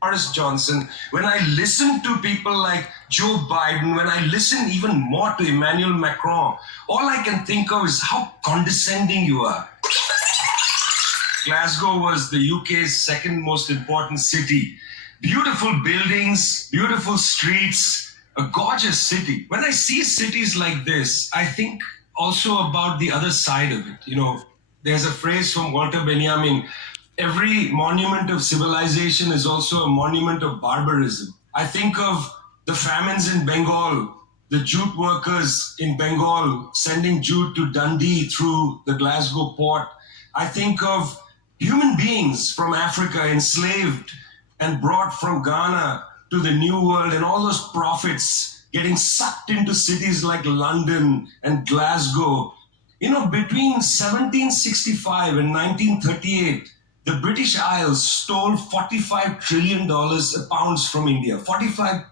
Boris Johnson, when I listen to people like Joe Biden, when I listen even more to Emmanuel Macron, all I can think of is how condescending you are. Glasgow was the UK's second most important city. Beautiful buildings, beautiful streets, a gorgeous city. When I see cities like this, I think also about the other side of it. There's a phrase from Walter Benjamin: every monument of civilization is also a monument of barbarism. I think of the famines in Bengal, the jute workers in Bengal sending jute to Dundee through the Glasgow port. I think of human beings from Africa enslaved and brought from Ghana to the New World, and all those prophets getting sucked into cities like London and Glasgow. Between 1765 and 1938, the British Isles stole $45 trillion pounds from India, 45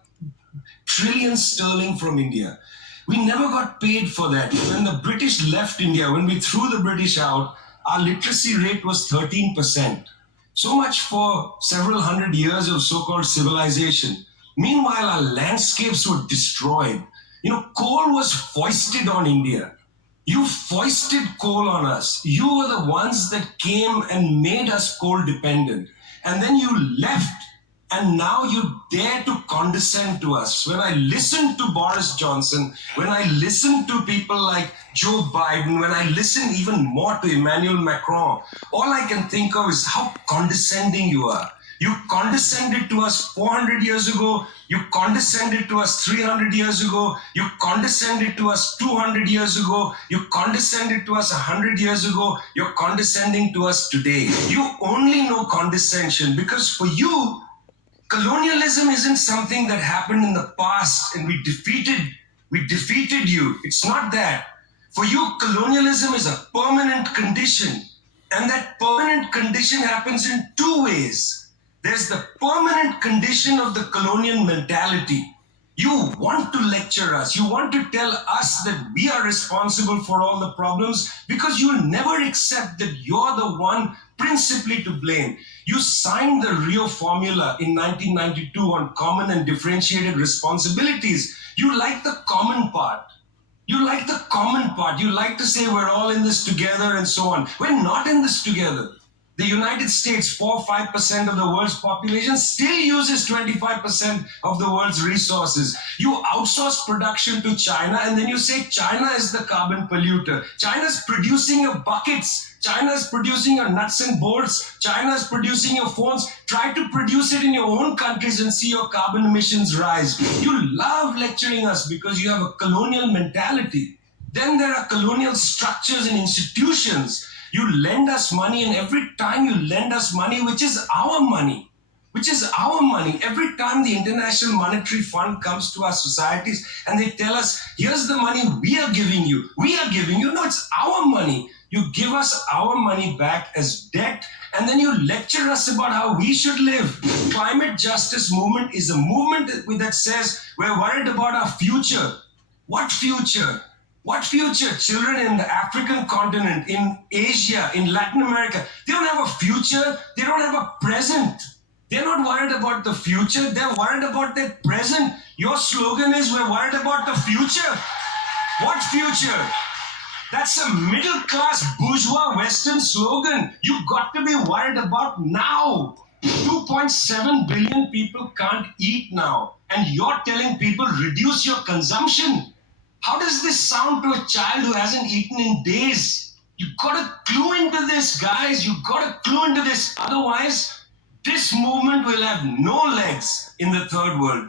trillion sterling from India. We never got paid for that. When the British left India, when we threw the British out, our literacy rate was 13%. So much for several hundred years of so-called civilization. Meanwhile, our landscapes were destroyed. Coal was foisted on India. You foisted coal on us. You were the ones that came and made us coal dependent. And then you left, and now you dare to condescend to us. When I listen to Boris Johnson, when I listen to people like Joe Biden, when I listen even more to Emmanuel Macron, all I can think of is how condescending you are. You condescended to us 400 years ago. You condescended to us 300 years ago. You condescended to us 200 years ago. You condescended to us 100 years ago. You're condescending to us today. You only know condescension because for you, colonialism isn't something that happened in the past and we defeated you. It's not that. For you, colonialism is a permanent condition. And that permanent condition happens in two ways. There's the permanent condition of the colonial mentality. You want to lecture us. You want to tell us that we are responsible for all the problems because you'll never accept that you're the one principally to blame. You signed the Rio Formula in 1992 on common and differentiated responsibilities. You like the common part. You like the common part. You like to say we're all in this together and so on. We're not in this together. The United States, 4 or 5% of the world's population, still uses 25% of the world's resources. You outsource production to China and then you say China is the carbon polluter. China's producing your buckets. China's producing your nuts and bolts. China's producing your phones. Try to produce it in your own countries and see your carbon emissions rise. You love lecturing us because you have a colonial mentality. Then there are colonial structures and institutions. You lend us money, and every time you lend us money, which is our money, every time the International Monetary Fund comes to our societies and they tell us, here's the money we are giving you. No, it's our money. You give us our money back as debt, and then you lecture us about how we should live. Climate justice movement is a movement that says we're worried about our future. What future? What future? Children in the African continent, in Asia, in Latin America, they don't have a future. They don't have a present. They're not worried about the future. They're worried about their present. Your slogan is, we're worried about the future. What future? That's a middle-class bourgeois Western slogan. You've got to be worried about now. 2.7 billion people can't eat now. And you're telling people, reduce your consumption. How does this sound to a child who hasn't eaten in days? You've got to clue into this, guys. You've got to clue into this. Otherwise, this movement will have no legs in the third world.